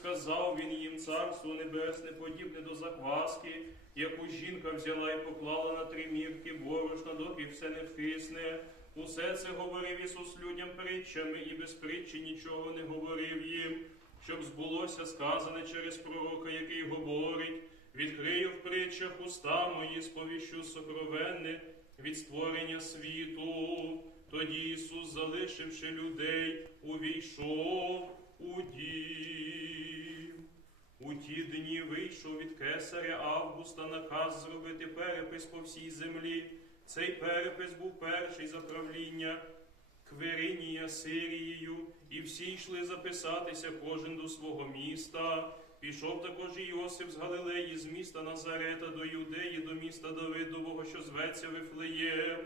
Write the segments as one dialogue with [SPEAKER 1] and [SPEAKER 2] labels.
[SPEAKER 1] сказав він їм царство небесне, подібне до закваски, яку жінка взяла і поклала на три мірки борошна, доки все не вкисне. Усе це говорив Ісус людям притчами, і без притчі нічого не говорив їм, щоб збулося сказане через пророка, який говорить. Відкрию в притчах уста мої, сповіщу сокровенне від створення світу. Тоді Ісус, залишивши людей, увійшов у дім. У ті дні вийшов від кесаря Августа наказ зробити перепис по всій землі. Цей перепис був перший за правління Кверинія Сирією, і всі йшли записатися кожен до свого міста. Пішов також і з Галилеї, з міста Назарета до Юдеї, до міста Давидового, що зветься Вифлеєм,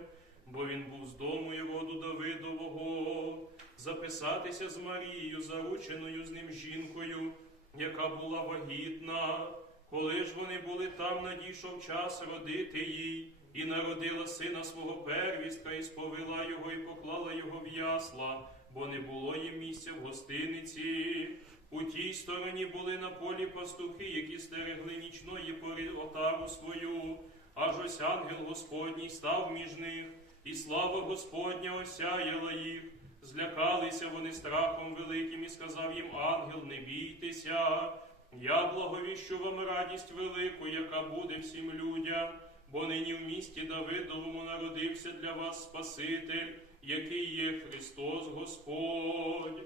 [SPEAKER 1] бо він був з дому і роду Давидового, записатися з Марією, зарученою з ним жінкою, яка була вагітна. Коли ж вони були там, надійшов час родити їй, і народила сина свого первістка, і сповила його, і поклала його в ясла, бо не було їм місця в гостиниці. У тій стороні були на полі пастухи, які стерегли нічної пори отару свою, аж ось ангел Господній став між них, і слава Господня осяяла їх. Злякалися вони страхом великим, і сказав їм ангел, не бійтеся. Я благовіщу вам радість велику, яка буде всім людям, бо нині в місті Давидовому народився для вас Спаситель, який є Христос Господь.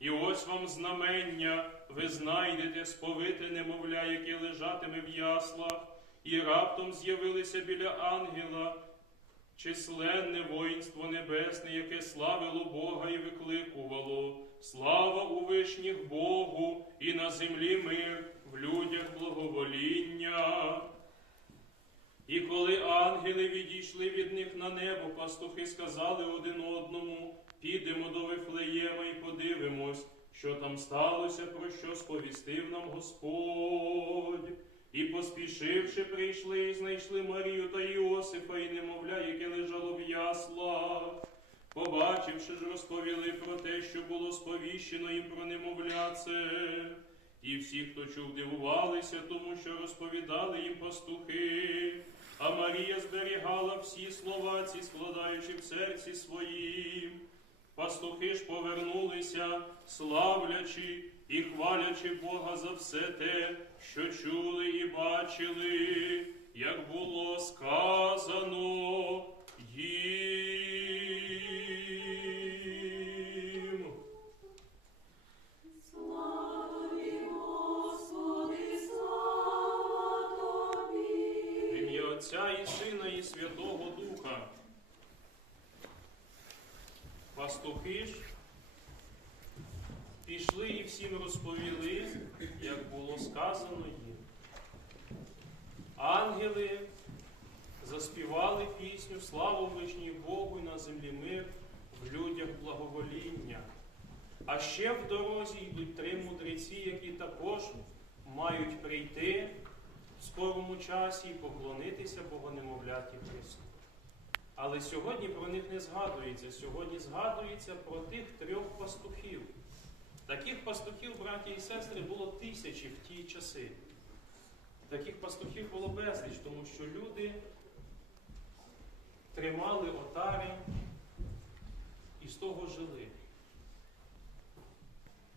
[SPEAKER 1] І ось вам знамення, ви знайдете сповите немовля, яке лежатиме в яслах, і раптом з'явилися біля ангела численне воїнство небесне, яке славило Бога і викликувало. Слава у вишніх Богу, і на землі мир, в людях благовоління. І коли ангели відійшли від них на небо, пастухи сказали один одному: підемо до Вифлеєма і подивимось, що там сталося, про що сповістив нам Господь. І поспішивши, прийшли і знайшли Марію та Іосифа і немовля, яке лежало в яслах. Побачивши ж, розповіли про те, що було сповіщено їм про немовля це. І всі, хто чув, дивувалися, тому що розповідали їм пастухи. А Марія зберігала всі слова ці, складаючи в серці своїм. Пастухи ж повернулися, славлячи і хвалячи Бога за все те, що чули і бачили, як було сказано їм.
[SPEAKER 2] Славі, Господи, слава Тобі.
[SPEAKER 1] В ім'я Отця і Сина, і Святого Духа. Пастухи ж пішли і всім розповіли, як було сказано їм. Ангели заспівали пісню Славу вишній Богу і на землі мир, в людях благовоління. А ще в дорозі йдуть три мудреці, які також мають прийти в скорому часі і поклонитися Богонемовляті Христу. Але сьогодні про них не згадується. Сьогодні згадується про тих трьох пастухів. Таких пастухів, браті і сестри, було тисячі в ті часи. Таких пастухів було безліч, тому що люди тримали отари і з того жили.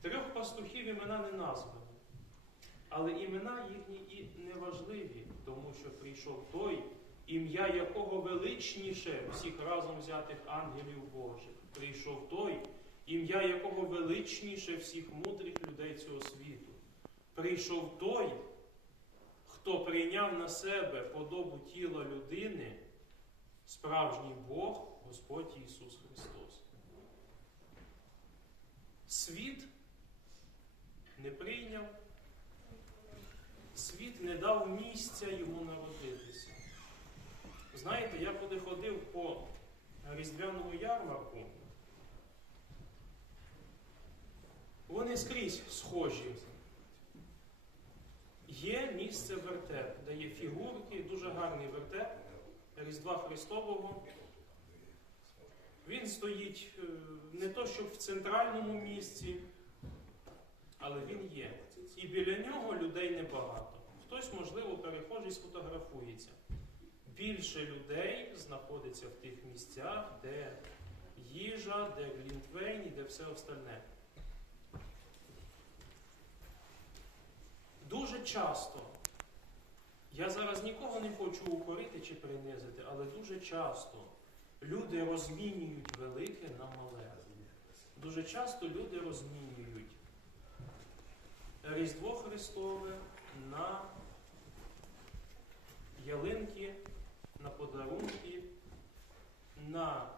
[SPEAKER 1] Трьох пастухів імена не названі. Але імена їхні і неважливі, тому що прийшов той, ім'я якого величніше всіх разом взятих ангелів Божих. Прийшов той, ім'я якого величніше всіх мудрих людей цього світу. Прийшов той, хто прийняв на себе подобу тіла людини, справжній Бог, Господь Ісус Христос. Світ не прийняв світ не дав місця йому народитися. Знаєте, я коли ходив по різдвяному ярмарку, вони скрізь схожі. Є місце вертеп, де є фігурки, дуже гарний вертеп Різдва Христового. Він стоїть е, не то, щоб в центральному місці, але він є. І біля нього людей небагато. Хтось, можливо, перехожий сфотографується. Більше людей знаходиться в тих місцях, де їжа, де глінтвейн і де все остальне. Дуже часто, я зараз нікого не хочу укорити чи принизити, але дуже часто люди розмінюють велике на мале. Дуже часто люди розмінюють Різдво Христове на ялинки, на подарунки, на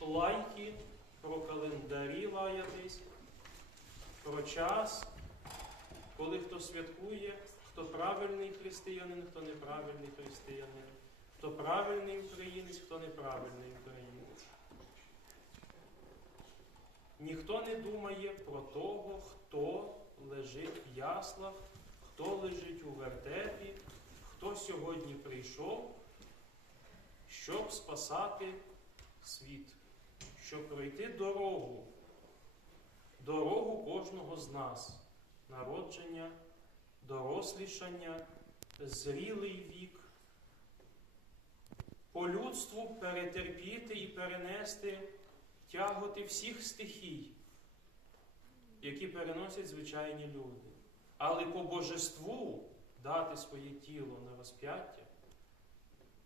[SPEAKER 1] лайки, про календарі лаятись, про час, коли хто святкує, хто правильний християнин, хто неправильний християнин, хто правильний українець, хто неправильний українець. Ніхто не думає про того, хто лежить в яслах, хто лежить у вертепі, хто сьогодні прийшов, щоб спасати світ, щоб пройти дорогу, дорогу кожного з нас, народження, дорослішання, зрілий вік, по людству перетерпіти і перенести тяготи всіх стихій, які переносять звичайні люди. Але по божеству дати своє тіло на розп'яття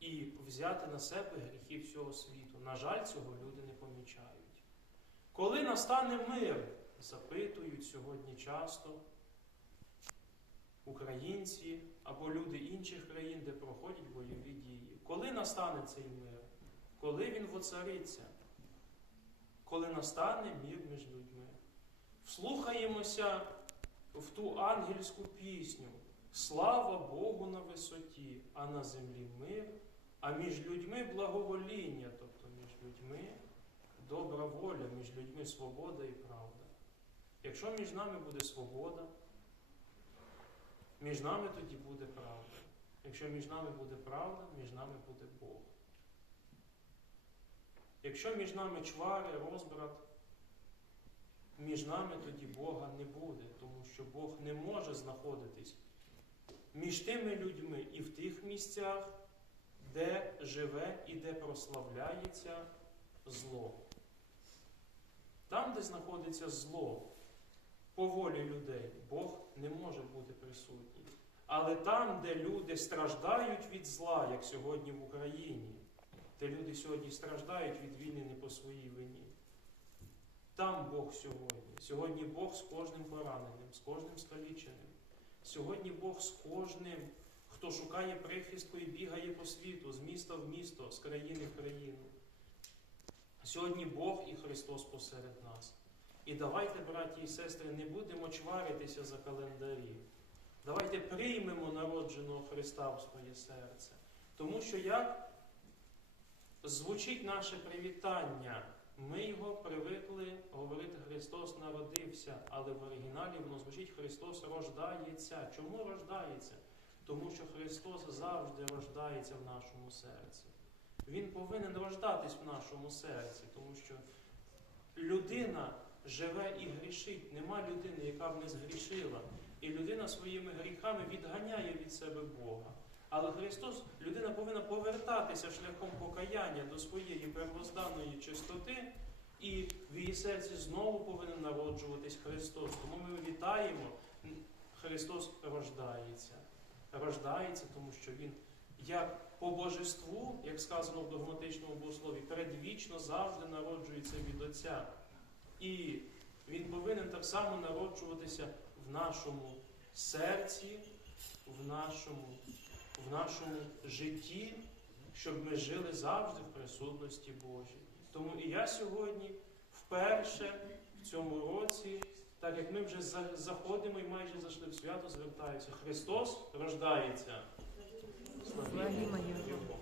[SPEAKER 1] і взяти на себе гріхи всього світу. На жаль, цього люди не помічають. Коли настане мир, запитують сьогодні часто українці або люди інших країн, де проходять бойові дії. Коли настане цей мир? Коли він воцариться? Коли настане мір між людьми? Вслухаємося в ту ангельську пісню. Слава Богу на висоті, а на землі мир, а між людьми благовоління, тобто між людьми добра воля, між людьми свобода і правда. Якщо між нами буде свобода, між нами тоді буде правда. Якщо між нами буде правда, між нами буде Бог. Якщо між нами чвари, розбрат, між нами тоді Бога не буде, тому що Бог не може знаходитись між тими людьми і в тих місцях, де живе і де прославляється зло. Там, де знаходиться зло по волі людей, Бог не може бути присутній. Але там, де люди страждають від зла, як сьогодні в Україні, де люди сьогодні страждають від війни не по своїй вині. Там Бог сьогодні. Сьогодні Бог з кожним пораненим, з кожним скаліченим. Сьогодні Бог з кожним, хто шукає прихистку і бігає по світу, з міста в місто, з країни в країну. Сьогодні Бог і Христос посеред нас. І давайте, браті і сестри, не будемо чваритися за календарі. Давайте приймемо народженого Христа в своє серце. Тому що як звучить наше привітання, ми його привикли говорити Христос народився, але в оригіналі воно звучить Христос рождається. Чому рождається? Тому що Христос завжди рождається в нашому серці. Він повинен рождатись в нашому серці, тому що людина живе і грішить. Нема людини, яка б не згрішила. І людина своїми гріхами відганяє від себе Бога. Але Христос, людина повинна повертатися шляхом покаяння до своєї первозданної чистоти, і в її серці знову повинен народжуватись Христос. Тому ми вітаємо, Христос рождається. Рождається, тому що Він як по божеству, як сказано в догматичному богослові, передвічно завжди народжується від Отця. І Він повинен так само народжуватися в нашому серці, в нашому, в нашому житті, щоб ми жили завжди в присутності Божій. Тому і я сьогодні вперше в цьому році, так як ми вже заходимо і майже зайшли в свято, звертаюся. Христос рождається. Слава Його.